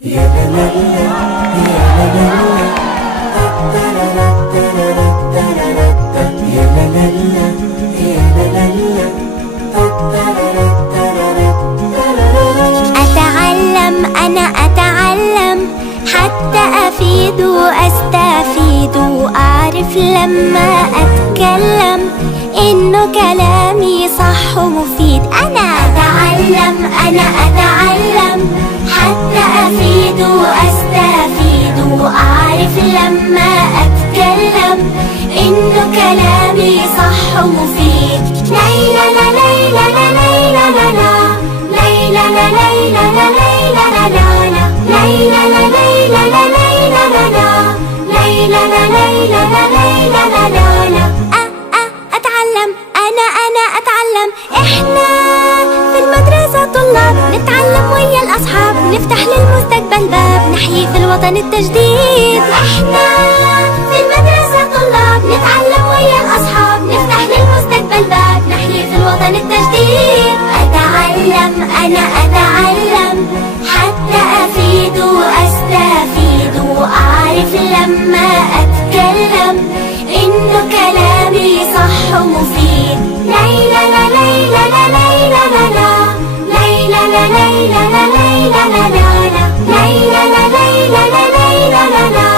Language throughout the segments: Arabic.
أتعلم أنا أتعلم حتى أفيد وأستفيد وأعرف لما أتكلم إنه كلامي صح ومفيد. أنا أتعلم حتى أفيد وأستفيد وأعرف لما أتكلم إنه كلامي صح ومفيد. ليلى لا ليلى لا ليلى لا لا ليلى لا ليلى لا ليلى لا لا ليلى لا ليلى لا ليلى لا لا ليلى لا ليلى لا ليلى لا لا. أتعلم أنا أتعلم. إحنا في المدرسة طلاب نتعلم ويا الأصحاب نفتح للمستقبل باب نحيي في الوطن التجديد. إحنا في المدرسة طلاب نتعلم ويا الأصحاب نفتح للمستقبل باب نحيي في الوطن التجديد. أتعلم أنا أتعلم حتى أفيد وأستفيد وأعرف لما أتكلم إنه كلامي صح ومفيد. ليلى لا ليلى لا ليلى لا لا ليلى لا ليلى لا ليلى لا لا ليلى لا ليلى لا ليلى لا لا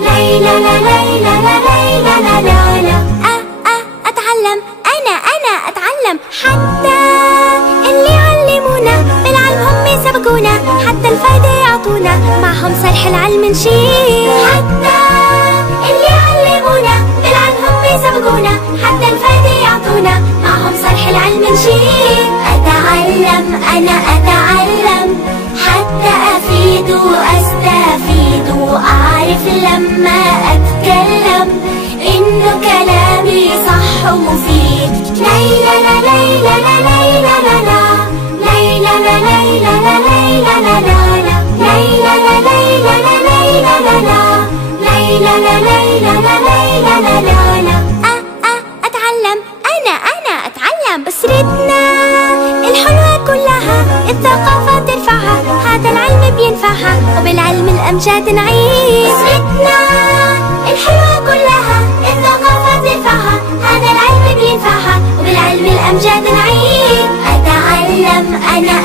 ليلى لا ليلى لا ليلى لا لا. أتعلم أنا أتعلم حتى اللي علمونا بالعلم هم سبقونا حتى الفايدة يعطونا معهم صرح العلم نشيل. حتى اللي علمونا بالعلم هم سبقونا حتى الفايدة يعطونا معهم صرح العلم نشيل. أتعلم أنا أتعلم حتى أفيد وأستفيد وأعرف لما أتكلم إنه كلامي صح ومفيد. ليلى لا ليلى لا ليلى لا لا ليلى لا ليلى لا ليلى لا لا ليلى لا ليلى لا ليلى لا لا ليلى لا ليلى لا ليلى لا لا. أتعلم أنا أتعلم. بسرتنا الحلوة كلها الثقافة ترفعها هذا العلم بينفعها وبالعلم الأمجاد نعيش. بسرتنا الحلوة كلها الثقافة ترفعها هذا العلم بينفعها وبالعلم الأمجاد نعيش. أتعلم أنا